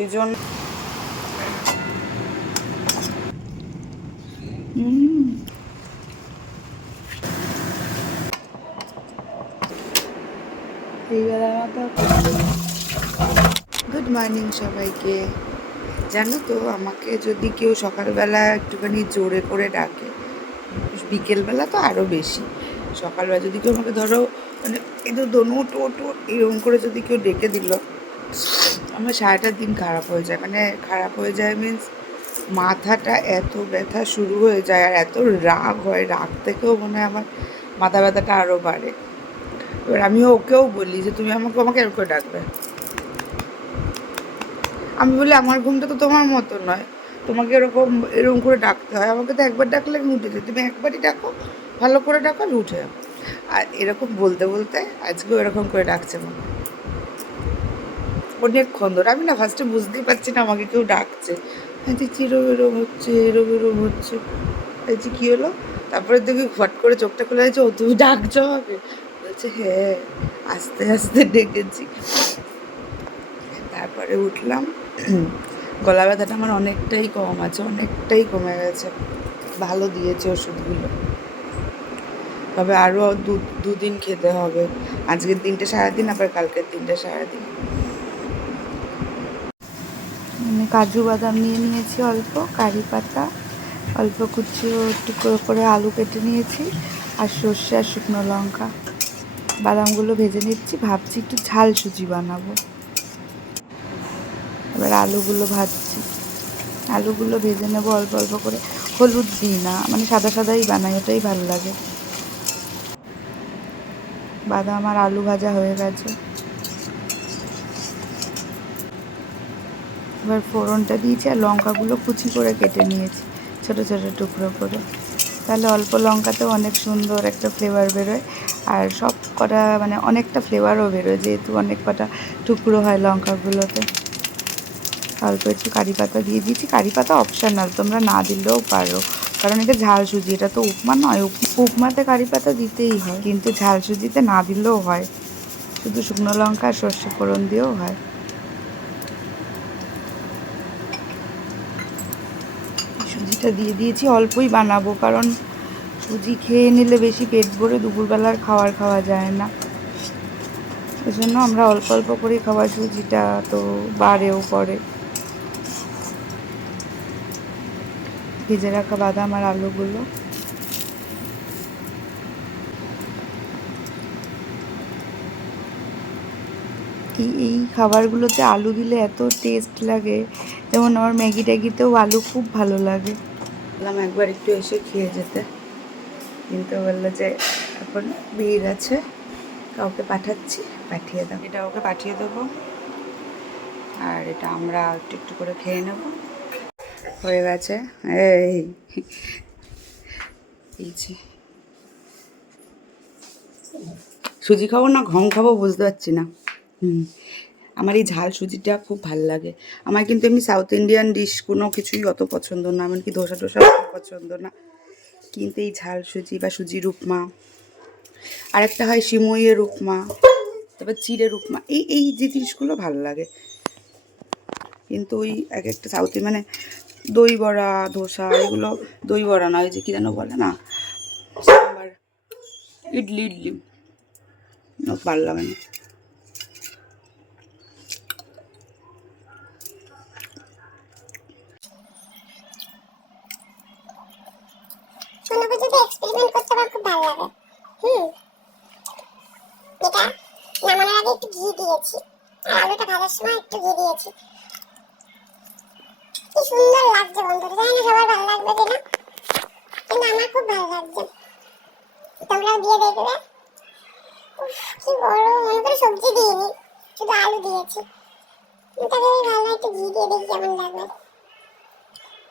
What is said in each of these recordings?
ওই জন্য good morning সবাইকে। জানো তো, আমাকে যদি কেউ সকালবেলা একটুখানি জোরে করে ডাকে, বিকেলবেলা তো আরও বেশি, সকালবেলা যদি কেউ আমাকে ধরো মানে একটু দনু টো এরকম করে যদি কেউ ডেকে দিল, আমার সারাটা দিন খারাপ হয়ে যায়। মানে খারাপ হয়ে যায় মিন্স মাথাটা এত ব্যথা শুরু হয়ে যায়, আর এত রাগ হয়, রাগ থেকেও মনে হয় আমার মাথা ব্যথাটা আরও বাড়ে। এবার আমি ওকেও বলি যে তুমি আমাকে এরকম করে ডাকবে। আমি বলি আমার ঘুমটা তো তোমার মতো নয়, তোমাকে এরকম করে ডাকতে হয়। আমাকে তো একবার ডাকলে আমি উঠে যাই, তুমি একবারই ডাকো, ভালো করে ডাকো, আমি উঠে যাবো। আর এরকম বলতে বলতে আজকেও এরকম করে ডাকছে মনে অনেকক্ষণ ধরে। আমি না ফার্স্টে বুঝতেই পারছি না আমাকে কেউ ডাকছে, দেখছি এরম হচ্ছে দেখছি কী হলো। তারপরে দেখি ফট করে চোখটা খুলে যাচ্ছে, ও তুমি ডাকছো আমাকে? বলছে হ্যাঁ, আস্তে আস্তে ডেকেছি। তারপরে উঠলাম, গলা ব্যথাটা আমার অনেকটাই কম আছে, অনেকটাই কমে গেছে। ভালো দিয়েছে ওষুধগুলো, তবে আরও দুদিন খেতে হবে। আজকের দিনটা সারাদিন, আবার কালকের দিনটা সারাদিন। কাজু বাদাম নিয়ে নিয়েছি অল্প, কারি পাতা অল্প, কুচিও টুকরো করে আলু কেটে নিয়েছি, আর সর্ষে আর শুকনো লঙ্কা। বাদামগুলো ভেজে নিচ্ছি, ভাবছি একটু ঝাল সুজি বানাবো। এবার আলুগুলো ভাজছি, আলুগুলো ভেজে নেবো অল্প অল্প করে, হলুদ দিই না, মানে সাদা সাদাই বানাই, ওটাই ভালো লাগে। বাদাম আর আলু ভাজা হয়ে গেছে, এবার ফোড়নটা দিয়েছি, আর লঙ্কাগুলো কুচি করে কেটে নিয়েছি ছোটো ছোটো টুকরো করে। তাহলে অল্প লঙ্কাতেও অনেক সুন্দর একটা ফ্লেভার বেরোয়, আর সব কটা মানে অনেকটা ফ্লেভারও বেরোয়, যেহেতু অনেক কটা টুকরো হয় লঙ্কাগুলোতে। অল্প একটু কারি পাতা দিয়ে দিয়েছি, কারি পাতা অপশানাল, তোমরা না দিলেও পারো, কারণ এটা ঝাল সুজি, এটা তো উপমা নয়। উপমাতে কারি পাতা দিতেই হয়, কিন্তু ঝাল সুজিতে না দিলেও হয়, শুধু শুকনো লঙ্কা আর সর্ষে ফোড়ন দিয়েও হয়। সুজিটা দিয়ে দিয়েছি, অল্পই বানাবো, কারণ সুজি খেয়ে নিলে বেশি পেট ভরে দুপুরবেলার খাওয়া যায় না, ওই জন্য আমরা অল্প অল্প করেই খাওয়া। সুজিটা তো বাড়েও পড়ে। ভেজে রাখা বাদাম আর আলুগুলো এই খাবারগুলোতে আলু দিলে এত টেস্ট লাগে, যেমন আমার ম্যাগি ট্যাগিতেও আলু খুব ভালো লাগে। বললাম একবার একটু এসে খেয়ে যেতে, কিন্তু বললো যে এখন ভিড় আছে, কাউকে পাঠাচ্ছি, পাঠিয়ে দাও। এটা ওকে পাঠিয়ে দেবো, আর এটা আমরা একটু একটু করে খেয়ে নেব। হয়ে গেছে এই যে সুজি খাবো না ঘন খাবো বুঝতে পারছি না। আমার এই ঝাল সুজিটা খুব ভাল লাগে। আমার কিন্তু এমনি সাউথ ইন্ডিয়ান ডিশ কোনো কিছুই অত পছন্দ না, এমনকি ধোসা টোসা পছন্দ না, কিন্তু এই ঝাল সুজি বা সুজির উপমা, আর একটা হয় সিমইয়ের উপমা, তারপর চিড়ের উপমা, এই যে জিনিসগুলো ভালো লাগে। কিন্তু ওই এক একটা সাউথ মানে দই বড়া, ধোসা, এগুলো দই বড়া না, ওই যে কী যেন বলে না, সাম্বার, ইডলি ভালো লাগে না। কোনো কিছুতে এক্সপেরিমেন্ট করতে আমার খুব ভালো লাগে। এটা নামানোর আগে একটু ঘি দিয়েছি, আর আলুটা ভাজার সময় একটু ঘি দিয়েছি। কি সুন্দর লাগছে বন্ধুরা, জানি না সবার ভালো লাগবে কিনা, কিন্তু আমার খুব ভালো লাগছে। তোমরাও দিয়ে দেখবে। কি গরম, মনে করে সবজি দিইনি, শুধু আলু দিয়েছি। তবে ভালো একটু ঘি দিয়ে দেখি কেমন লাগবে।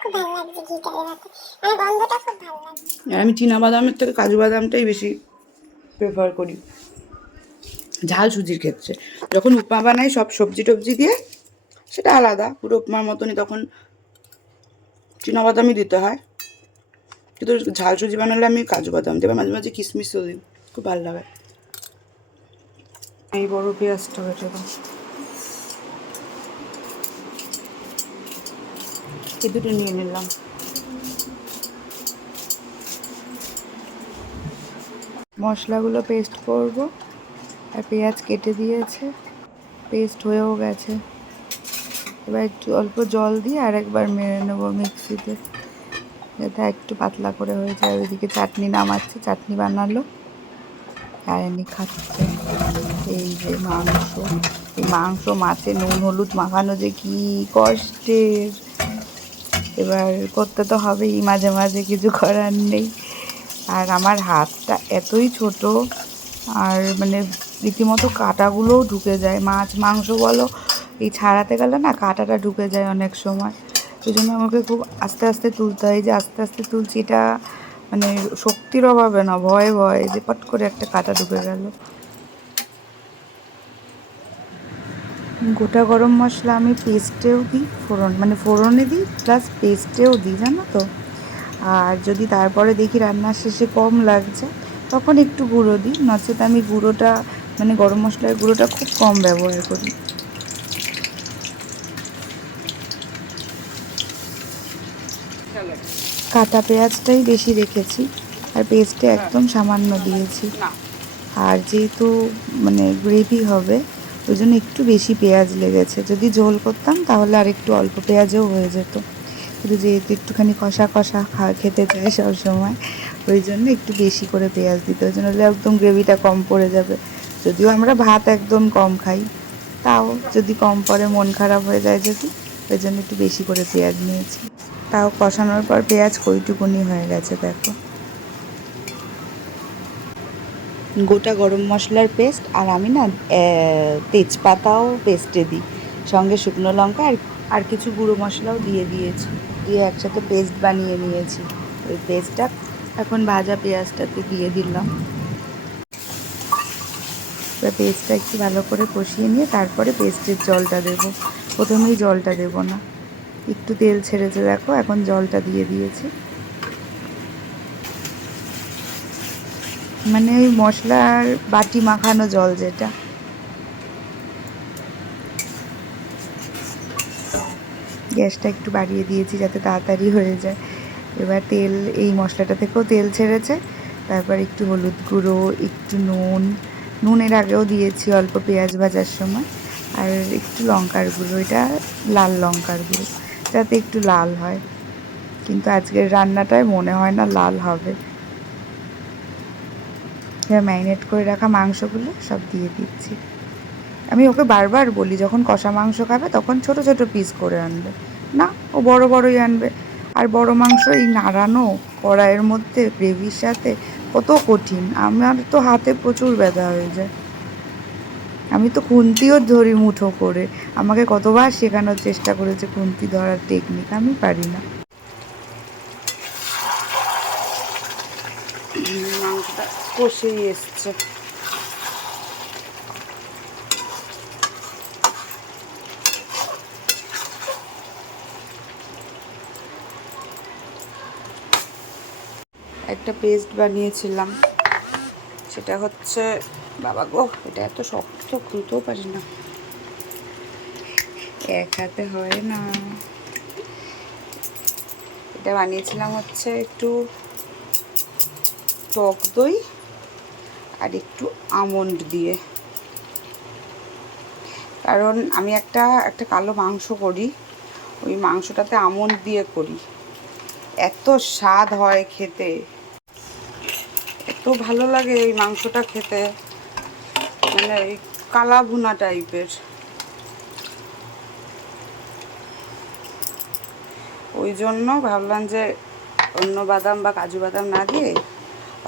খুব ভালো লাগছে ঘিটা দেওয়াতে, মানে গন্ধটা খুব ভালো লাগছে। আমি চীনাবাদামের থেকে কাজু বাদামটাই বেশি প্রেফার করি ঝাল সুজির ক্ষেত্রে। যখন উপমা বানাই সব সবজি টবজি দিয়ে, সেটা আলাদা, পুরো উপমার মতনই, তখন চীনাবাদামই দিতে হয়। কিন্তু ঝাল সুজি বানালে আমি কাজু বাদাম দেবো, মাঝে মাঝে কিশমিশও দিই, খুব ভালো লাগে। এই বড় পেঁয়াজটা কেটে দাও। এই দুটো নিয়ে নিলাম। মশলাগুলো পেস্ট করব, আর পেঁয়াজ কেটে দিয়েছে, পেস্ট হয়েও গেছে। এবার একটু অল্প জল দিয়ে আর একবার মেরে নেবো মিক্সিতে, যাতে একটু পাতলা করে হয়ে যায়। ওইদিকে চাটনি নামাচ্ছে, চাটনি বানালো আর এমনি খাচ্ছে। এই যে মাংস, এই মাংস মাছে নুন হলুদ মাখানো যে কি কষ্টের, এবার করতে তো হবেই, মাঝে মাঝে কিছু করার নেই। আর আমার হাতটা এতই ছোট, আর মানে রীতিমতো কাঁটাগুলোও ঢুকে যায়, মাছ মাংস বলো এই ছাড়াতে গেলে না কাঁটাটা ঢুকে যায় অনেক সময়। ওই জন্য আমাকে খুব আস্তে আস্তে তুলতে হয়। যে আস্তে আস্তে তুলছি এটা মানে শক্তির অভাবে না, ভয়ে ভয়ে যে পট করে একটা কাঁটা ঢুকে গেল। গোটা গরম মশলা আমি পেস্টেও দিই, মানে ফোড়নে দিই প্লাস পেস্টেও দিই, জানো তো। আর যদি তারপরে দেখি রান্নার শেষে কম লাগছে তখন একটু গুঁড়ো দিই, নচেত আমি গুঁড়োটা মানে গরম মশলার গুঁড়োটা খুব কম ব্যবহার করি। কাটা পেঁয়াজটাই বেশি রেখেছি, আর পেস্টে একদম সামান্য দিয়েছি। আর যেহেতু মানে গ্রেভি হবে ওই জন্য একটু বেশি পেঁয়াজ লেগেছে। যদি ঝোল করতাম তাহলে আর একটু অল্প পেঁয়াজেও হয়ে যেত, কিন্তু যেহেতু একটুখানি কষা কষা খেতে চায় সবসময়, ওই জন্য একটু বেশি করে পেঁয়াজ দিতে, ওই জন্য একদম গ্রেভিটা কম পড়ে যাবে। যদিও আমরা ভাত একদম কম খাই, তাও যদি কম পড়ে মন খারাপ হয়ে যায় যদি, ওই জন্য একটু বেশি করে পেঁয়াজ নিয়েছি। তাও কষানোর পর পেঁয়াজ কইটুকুনি হয়ে গেছে দেখো। গোটা গরম মশলার পেস্ট, আর আমি না তেজপাতাও পেস্টে দিই, সঙ্গে শুকনো লঙ্কা আর কিছু গুঁড়ো মশলাও দিয়ে দিয়েছি, দিয়ে একসাথে পেস্ট বানিয়ে নিয়েছি। ওই পেস্টটা এখন ভাজা পেঁয়াজটাতে দিয়ে দিলাম। এবার পেস্টটা একটু ভালো করে কষিয়ে নিয়ে তারপরে পেস্টের জলটা দেবো, প্রথমেই জলটা দেবো না। একটু তেল ছেড়েছে দেখো, এখন জলটা দিয়ে দিয়েছি। মানে ওই মশলার বাটি মাখানো জল যেটা। গ্যাসটা একটু বাড়িয়ে দিয়েছি যাতে তাড়াতাড়ি হয়ে যায়। এবার তেল, এই মশলাটা থেকেও তেল ছেড়েছে। তারপর একটু হলুদ গুঁড়ো, একটু নুনের আগেও দিয়েছি অল্প পেঁয়াজ ভাজার সময়, আর একটু লঙ্কার গুঁড়ো, এটা লাল লঙ্কার গুঁড়ো, যাতে একটু লাল হয়। কিন্তু আজকের রান্নাটায় মনে হয় না লাল হবে। এবার ম্যারিনেট করে রাখা মাংসগুলো সব দিয়ে দিচ্ছি। আমি ওকে বারবার বলি যখন কষা মাংস খাবে তখন ছোট ছোট পিস করে আনবে, না ও বড় বড়ই আনবে। আর বড় মাংস এই নাড়ানো কড়াইয়ের মধ্যে গ্রেভির সাথে কত কঠিন, আমার তো হাতে প্রচুর ব্যথা হয়ে যায়। আমি তো খুন্তিও ধরি মুঠো করে, আমাকে কতবার শেখানোর চেষ্টা করেছে খুন্তি ধরার টেকনিক, আমি পারি না। মাংসটা কষেই এসছে। একটা পেস্ট বানিয়েছিলাম, সেটা হচ্ছে, বাবা গো এটা এত শক্ত খুলতেও পারি না, এক হাতে হয় না। এটা বানিয়েছিলাম হচ্ছে একটু টক দই আর একটু আমন্ড দিয়ে। কারণ আমি একটা কালো মাংস করি, ওই মাংসটাতে আমন্ড দিয়ে করি, এত স্বাদ হয় খেতে, এত ভালো লাগে এই মাংসটা খেতে, মানে এই কালা ভুনা টাইপের। ওই জন্য ভাবলাম যে অন্য বাদাম বা কাজু বাদাম না দিয়ে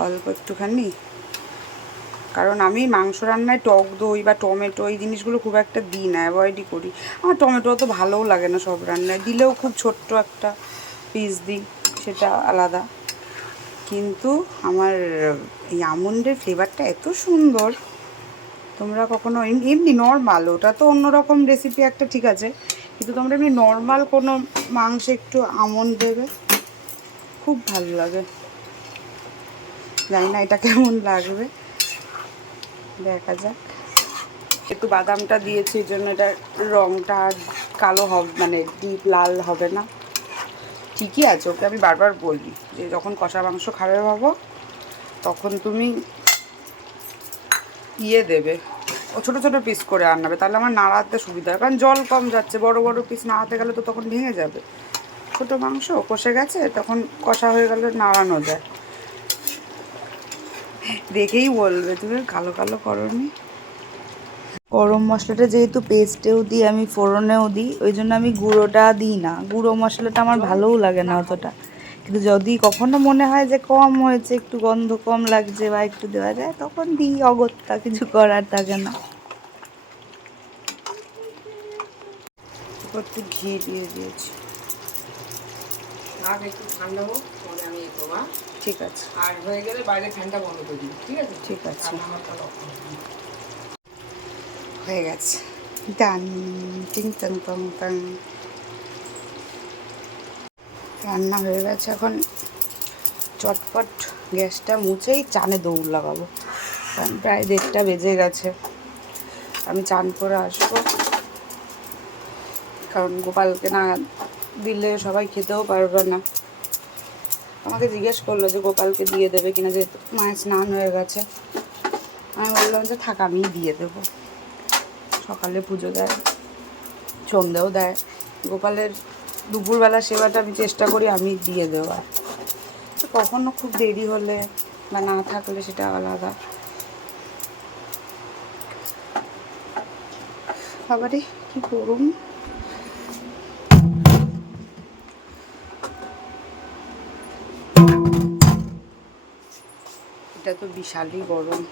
অল্প একটুখানি, কারণ আমি মাংস রান্নায় টক দই বা টমেটো এই জিনিসগুলো খুব একটা দিই না, অ্যাভয়েডই করি। আমার টমেটো তো ভালোও লাগে না সব রান্নায়, দিলেও খুব ছোট্ট একটা পিস দিই, সেটা আলাদা। কিন্তু আমার এই আমন্ডের ফ্লেভারটা এত সুন্দর, তোমরা কখনো এমনি নর্মাল, ওটা তো অন্যরকম রেসিপি একটা, ঠিক আছে, কিন্তু তোমরা এমনি নর্মাল কোনো মাংসে একটু আমন্ড দেবে, খুব ভালো লাগে। জানি না এটা কেমন লাগবে, দেখা যাক। একটু বাদামটা দিয়েছি এই জন্য এটার রঙটা কালো হবে, মানে ডিপ লাল হবে না, ঠিকই আছে, ওকে আমি বারবার বলি যে যখন কষা মাংস খাবে ভাবো তখন তুমি দেবে, ও ছোটো ছোটো পিস করে আনাবে, তাহলে আমার নাড়াতে সুবিধা হয়, কারণ জল কম যাচ্ছে, বড় বড় পিস নাড়াতে গেলে তো তখন ভেঙে যাবে। ছোটো মাংস কষে গেছে তখন কষা হয়ে গেলে নাড়ানো যায়। দেখেই বলবে তুমি কালো কালো করনি। গরম মশলাটা যেহেতু পেস্টেও দিই আমি, ফোড়নেও দিই, ওই জন্য আমি গুঁড়োটা দিই না। গুঁড়ো মশলাটা আমার ভালোও লাগে না অতটা, কিন্তু যদি কখনো মনে হয় যে কম হয়েছে, একটু গন্ধ কম লাগছে বা একটু দেওয়া যায়, তখন দিই, অগত্যা কিছু করার থাকে না। একটু ঘি দিয়ে দিয়েছি। একটু ঠান্ডা হোক, পরে আমি দেবো। ঠিক আছে, আর হয়ে গেলে বাইরে ফ্যানটা বন্ধ করে দিই, ঠিক আছে? ঠিক আছে, রান্নাঘরটা লক করে দিই। হয়ে গেছে। ডান। টিং টং টং টং। রান্না হয়ে গেছে, এখন চটপট গ্যাসটা মুছেই চানে দৌড় লাগাবো, কারণ প্রায় 1:30টা বেজে গেছে। আমি চান করে আসবো, কারণ গোপালকে না দিলে সবাই খেতেও পারবে না। আমাকে জিজ্ঞেস করলো যে গোপালকে দিয়ে দেবে কিনা, যেহেতু মায়ের স্নান হয়ে গেছে। আমি বললাম যে থাক, আমিই দিয়ে দেবো। সকালে পুজো দেয়, সন্ধেও দেয়, গোপালের দুপুরবেলা সেবাটা আমি চেষ্টা করি আমি দিয়ে দেওয়ার। তো কখনো খুব দেরি হলে বা না থাকলে সেটা আলাদা। আবারে কি করুন, এটা তো বিশালই গরম।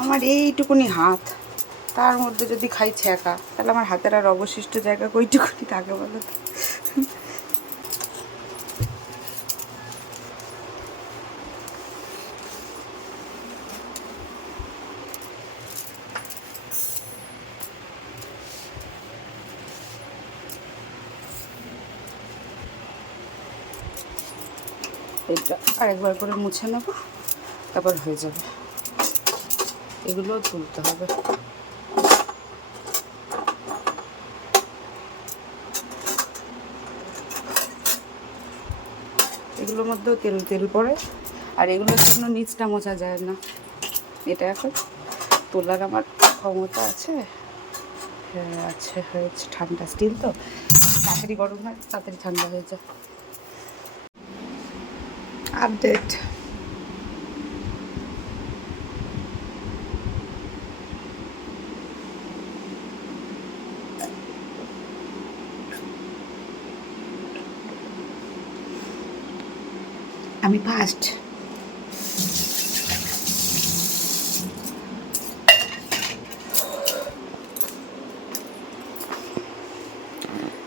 আমার এইটুকুনি হাত, তার মধ্যে যদি খাই ছ্যাঁকা, তাহলে আমার হাতের আর অবশিষ্ট জায়গা কইটুকুনি থাকে বলো তো? এটা আরেকবার করে মুছে নেবো, তারপর হয়ে যাবে। এগুলোও তুলতে হবে। এগুলোর মধ্যেও তেল তেল পড়ে, আর এগুলোর জন্য নিচটা মোছা যায় না। এটা এখন তোলার আমার ক্ষমতা আছে, আছে, হয়েছে। ঠান্ডা স্টিল তো, তাড়াতাড়ি গরম হয়, তাড়াতাড়ি ঠান্ডা হয়ে যায়। আপডেট। আমি ফার্স্ট।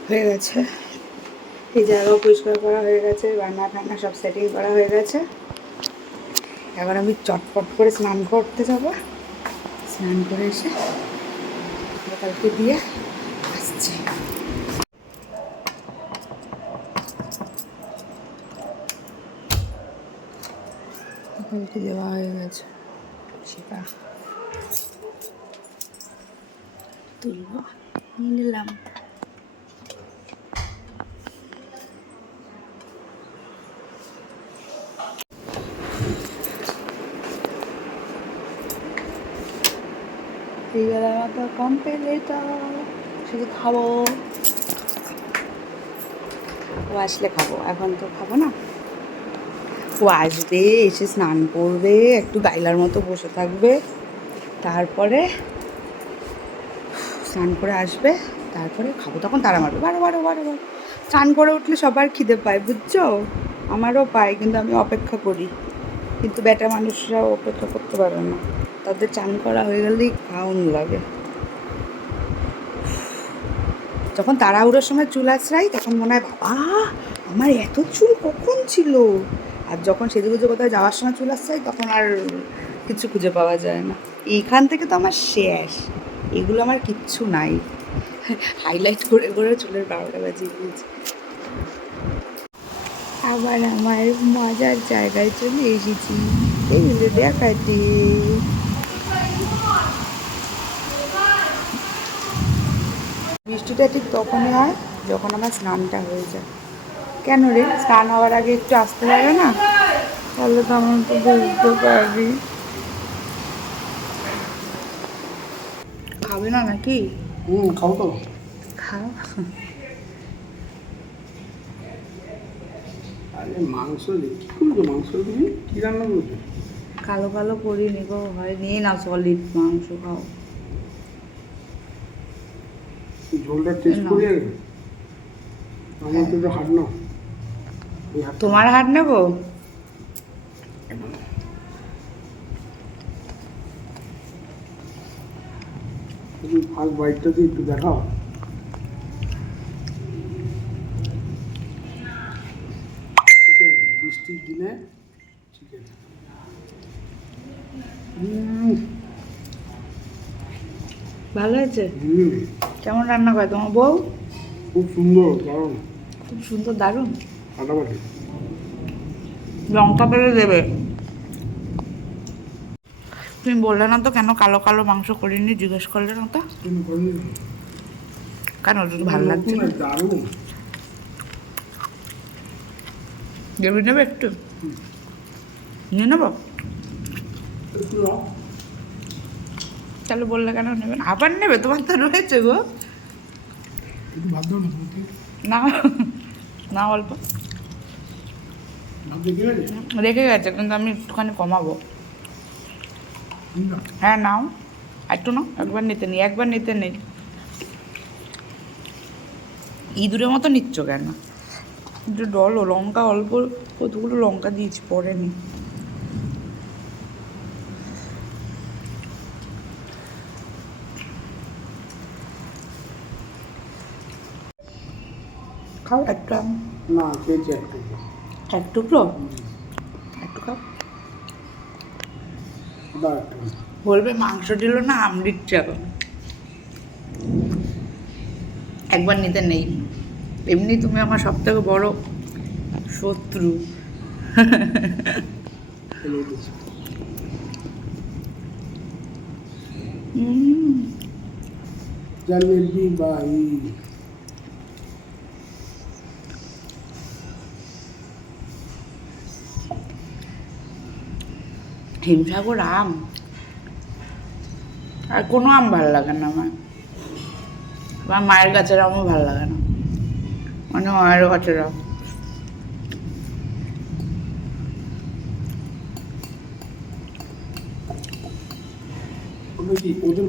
হয়ে গেছে, এই জায়গাও পরিষ্কার করা হয়ে গেছে, রান্না টান্না সব সেটিং করা হয়ে গেছে। এবার আমি চটপট করে স্নান করতে যাব। স্নান করে এসে গোপালকে দিয়ে আসছি। গোপালকে দেওয়া হয়ে গেছে, সেটা তুলব, নিয়ে নিলাম। এইবেলা মতো কমপ্লিট, শুধু খাবো। ও আসলে খাবো, এখন তো খাবো না। ও আসবে, এসে স্নান করবে, একটু গাইলার মতো বসে থাকবে, তারপরে স্নান করে আসবে, তারপরে খাবো। তখন তারা মারবে, বারো বারো বারো বারো। স্নান করে উঠলে সবার খিদে পায়, বুঝছো? আমারও পায়, কিন্তু আমি অপেক্ষা করি। কিন্তু বেটা মানুষরাও অপেক্ষা করতে পারে না, তাদের চান করা হয়ে গেলেই খাওন লাগে। যখন তাড়াহুড়োর সময় চুল আঁচড়াই তখন মনে হয় বাবা আমার এত চুল কখন ছিল, আর যখন সেজেগুজে কোথাও যাওয়ার সময় চুল আঁচড়াই তখন আর কিছু খুঁজে পাওয়া যায় না। এইখান থেকে তো আমার শেষ, এগুলো আমার কিচ্ছু নাই। হাইলাইট করে করে চুলের 12টা বাজিয়ে দিয়েছি। আবার আমার মজার জায়গায় চলে এসেছি। এইগুলো দেখাচ্ছি। বৃষ্টিটা ঠিক তখনই হয় যখন আমার স্নানটা হয়ে যায়। কেন রে, স্নান হওয়ার আগে একটু আসতে হবে না? তাহলে তো আমার তো বুঝতে পারবি। খাবে না নাকি? খাও তো। খাও। আরে মাংস কি করছো? মাংস তুমি কি রান্না করছো? কালো কালো করি নিব, হয় নিয়ে নাও সলিড মাংস খাও। ঝোলটা টেস্ট না। করে আগে আমার তো একটু হাট নাও। এই হাত তোমার হাত নেবো? তুমি ফার্স্ট বাইটটা দিয়ে একটু দেখাও। চিকেন বৃষ্টির দিনে চিকেন। ভালো হয়েছে? কেমন রান্না করে তোমার বউ? খুব সুন্দর, দারুণ, খুব সুন্দর, দারুণ। ফাটাফাটি। লঙ্কা পেলে দেবে। তুমি বললে না তো কেন কালো কালো মাংস করিনি, জিজ্ঞেস করলে না তো তুমি করনি? কেন? যদি ভালো লাগছে না। দারুণ। দেবে নেবে একটু নিয়ে নেবো? একটু নাও। তাহলে বললে কেন নেবে না? আবার নেবে? তোমার তো রয়েছে গো। একটু ভাত দাও না তুমি। না না, অল্প ভাত দেখে গেছে? রেখে গেছে, কিন্তু আমি একটুখানি কমাবো। না হ্যাঁ নাও, একটু নাও। একবার নিতে নেই, একবার নিতে নেই। ইঁদুরের মতো নিচ্ছ কেন? একটু ডলো, লঙ্কা অল্প, কতগুলো লঙ্কা দিয়েছি, পরে নি। খাও একটু। না খেয়েছি একটু। এক টুকরো, একটু খাও। দাও একটু। বলবে মাংস দিল না, আম দিচ্ছে এখন। একবার নিতে নেই। এমনি তুমি আমার সব থেকে বড় শত্রু। ফেলে দিচ্ছি। जलेबी बाई। হিমসাগর আম, আর কোনো আম ভালো লাগে না আমার। আমার মায়ের গাছের আমও ভালো লাগে না, মানে মায়ের গাছের আম। ওদের কি ওদের